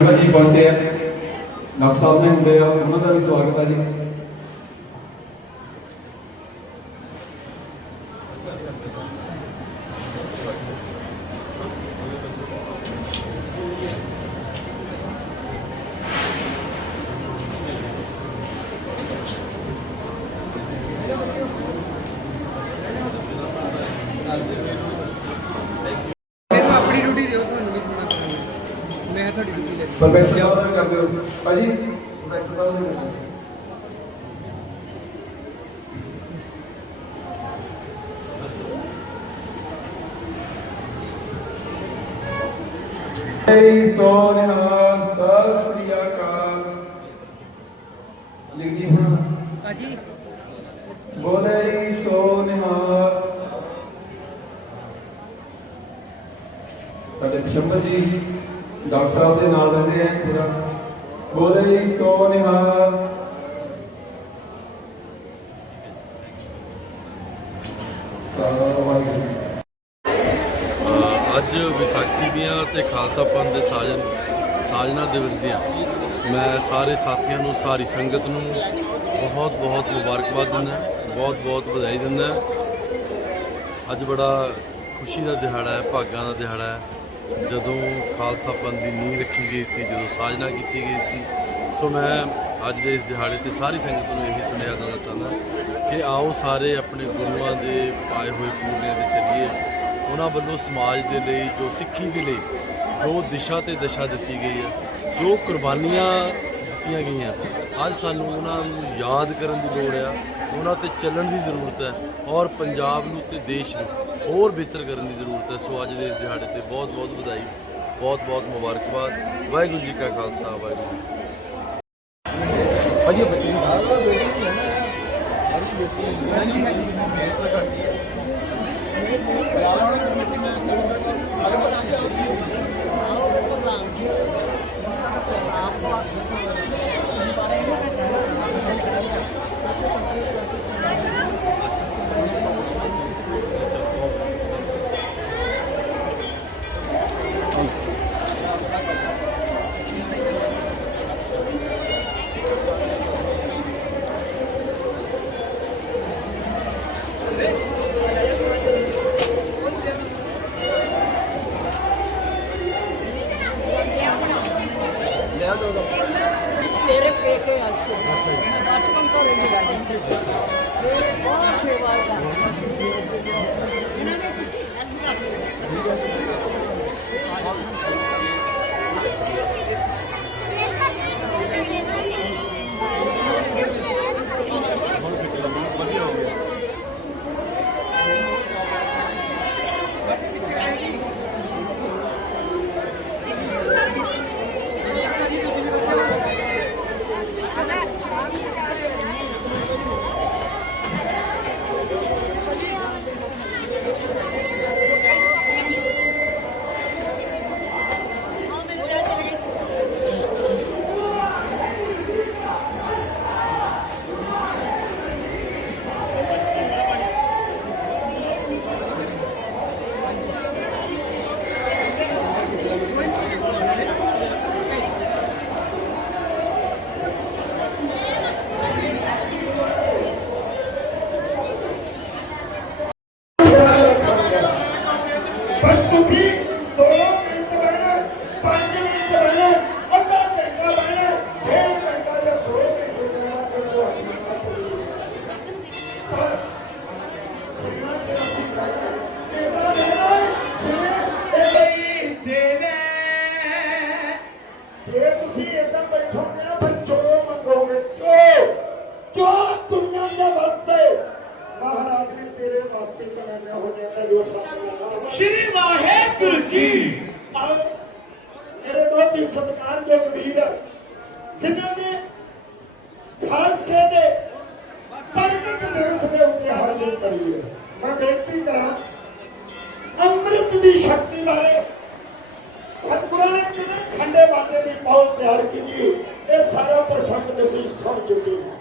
ਜੀ ਪਹੁੰਚੇ ਆ। ਡਾਕਟਰ ਸਾਹਿਬ ਨੇ ਹੁੰਦੇ ਆ ਉਹਨਾਂ ਦਾ ਵੀ ਸਵਾਗਤ ਆ ਜੀ ਮੈਨੂੰ ਆਪਣੀ ਡਿਊਟੀ ਦਿਓ ਤੁਹਾਨੂੰ ਵੀ ਸੁਣਾ ਕਰਾਂਗਾ ਮੈਂ ਤੁਹਾਡੀ ਡਿਊਟੀ ਲੈ ਪ੍ਰੋਫੈਸਰ ਸਾਹਿਬ ਦਾ ਵੀ ਕਰ ਦਿਓ ਭਾਜੀ ਪ੍ਰੋਫੈਸਰ ਸਾਹਿਬ ਨੇ ਕਰਨਾ। ਜੈ ਸੋਨਿਹਾ ਸਤਿ ਸ੍ਰੀ ਅਕਾਲ ਲਿਖਦੀ ਹੁਣ ਕਾਜੀ ਬੋਲੇ ਸੋਨਿਹਾ ਸਾਡੇ ਪਿਸ਼ੰਬਰ ਜੀ ਡਾਕਟਰ ਸਾਹਿਬ ਦੇ ਨਾਲ ਰਹਿੰਦੇ ਆ ਪੂਰਾ। ਬੋਲੇ ਸੋਨਿਹਾ ਵਾਹਿਗੁਰੂ ਅੱਜ ਵਿਸਾਖੀ ਦੀਆਂ ਤੇ ਖਾਲਸਾ ਪੰਥ ਦੇ ਸਾਜਨ ਸਾਜਨਾ ਦਿਵਸ ਦੀਆਂ ਮੈਂ ਸਾਰੇ ਸਾਥੀਆਂ ਨੂੰ, ਸਾਰੀ ਸੰਗਤ ਨੂੰ ਬਹੁਤ ਬਹੁਤ ਮੁਬਾਰਕਬਾਦ ਦਿੰਦਾ, ਬਹੁਤ ਬਹੁਤ ਵਧਾਈ ਦਿੰਦਾ। ਅੱਜ ਬੜਾ ਖੁਸ਼ੀ ਦਾ ਦਿਹਾੜਾ ਹੈ, ਭਾਗਾਂ ਦਾ ਦਿਹਾੜਾ ਹੈ। ਜਦੋਂ ਖਾਲਸਾ ਪੰਥ ਦੀ ਨੀਂਹ ਰੱਖੀ ਗਈ ਸੀ, ਜਦੋਂ ਸਾਜਨਾ ਕੀਤੀ ਗਈ ਸੀ, ਸੋ ਮੈਂ ਅੱਜ ਦੇ ਇਸ ਦਿਹਾੜੇ ਤੇ ਸਾਰੀ ਸੰਗਤ ਨੂੰ ਇਹੀ ਸੁਨੇਹਾ ਦੇਣਾ ਚਾਹੁੰਦਾ ਕਿ ਆਓ ਸਾਰੇ ਆਪਣੇ ਗੁਰੂਆਂ ਦੇ ਪਾਏ ਹੋਏ ਪੂਰਨਿਆਂ ਤੇ ਚੱਲੀਏ ਉਹਨਾਂ ਵੱਲੋਂ ਸਮਾਜ ਦੇ ਲਈ, ਜੋ ਸਿੱਖੀ ਦੇ ਲਈ, ਜੋ ਦਿਸ਼ਾ ਤੇ ਦਸ਼ਾ ਦਿੱਤੀ ਗਈ ਹੈ, ਜੋ ਕੁਰਬਾਨੀਆਂ ਦਿੱਤੀਆਂ ਗਈਆਂ, ਅੱਜ ਸਾਨੂੰ ਉਹਨਾਂ ਨੂੰ ਯਾਦ ਕਰਨ ਦੀ ਲੋੜ ਆ ਉਹਨਾਂ ਤੇ ਚੱਲਣ ਦੀ ਜ਼ਰੂਰਤ ਹੈ ਔਰ ਪੰਜਾਬ ਨੂੰ ਤੇ ਦੇਸ਼ ਨੂੰ ਹੋਰ ਬਿਹਤਰ ਕਰਨ ਦੀ ਜ਼ਰੂਰਤ ਹੈ। ਸੋ ਅੱਜ ਦੇ ਇਸ ਦਿਹਾੜੇ ਤੇ ਬਹੁਤ ਬਹੁਤ ਵਧਾਈ ਬਹੁਤ ਬਹੁਤ ਮੁਬਾਰਕਬਾਦ। ਵਾਹਿਗੁਰੂ ਜੀ ਕਾ ਖਾਲਸਾ ਵਾਹਿਗੁਰੂ ਜੀ ਕੀ ਫਤਿਹ। ਤੇਰੇ ਪੇਕੇ ਆਸੇ ਬਚਪਨ ਤੋਂ ਰਹਿ ਗਿਆ ਮੇਰੇ ਬਹੁਤ ਸੇਵਾ ਕਰਦਾ ਇਹਨਾਂ ਨੇ ਤੁਸੀਂ ਪਰ ਸ਼੍ਰੀ ਵਾਹਿਗੁਰੂ ਜੀ। ਮੇਰੇ ਬਹੁਤ ਹੀ ਸਤਿਕਾਰਯੋਗ ਵੀਰ ਜਿਨ੍ਹਾਂ ਨੇ ਖਾਲਸੇ ਦੇ ਪ੍ਰਗਟ ਦਿਵਸ ਦੇ ਉੱਤੇ ਹਾਜ਼ਰੀ ਕਰੀ ਹੈ। ਮੈਂ ਬੇਨਤੀ ਕਰਾਂ, ਅੰਮ੍ਰਿਤ ਦੀ ਸ਼ਕਤੀ ਬਾਰੇ ਸਤਿਗੁਰਾਂ ਨੇ ਕਿਵੇਂ ਖੰਡੇ ਬਾਟੇ ਦੀ ਪੌਲ ਤਿਆਰ ਕੀਤੀ, ਇਹ ਸਾਰਾ ਪ੍ਰਸੰਗ ਤੁਸੀਂ ਸੁਣ ਚੁੱਕੇ ਹੋ।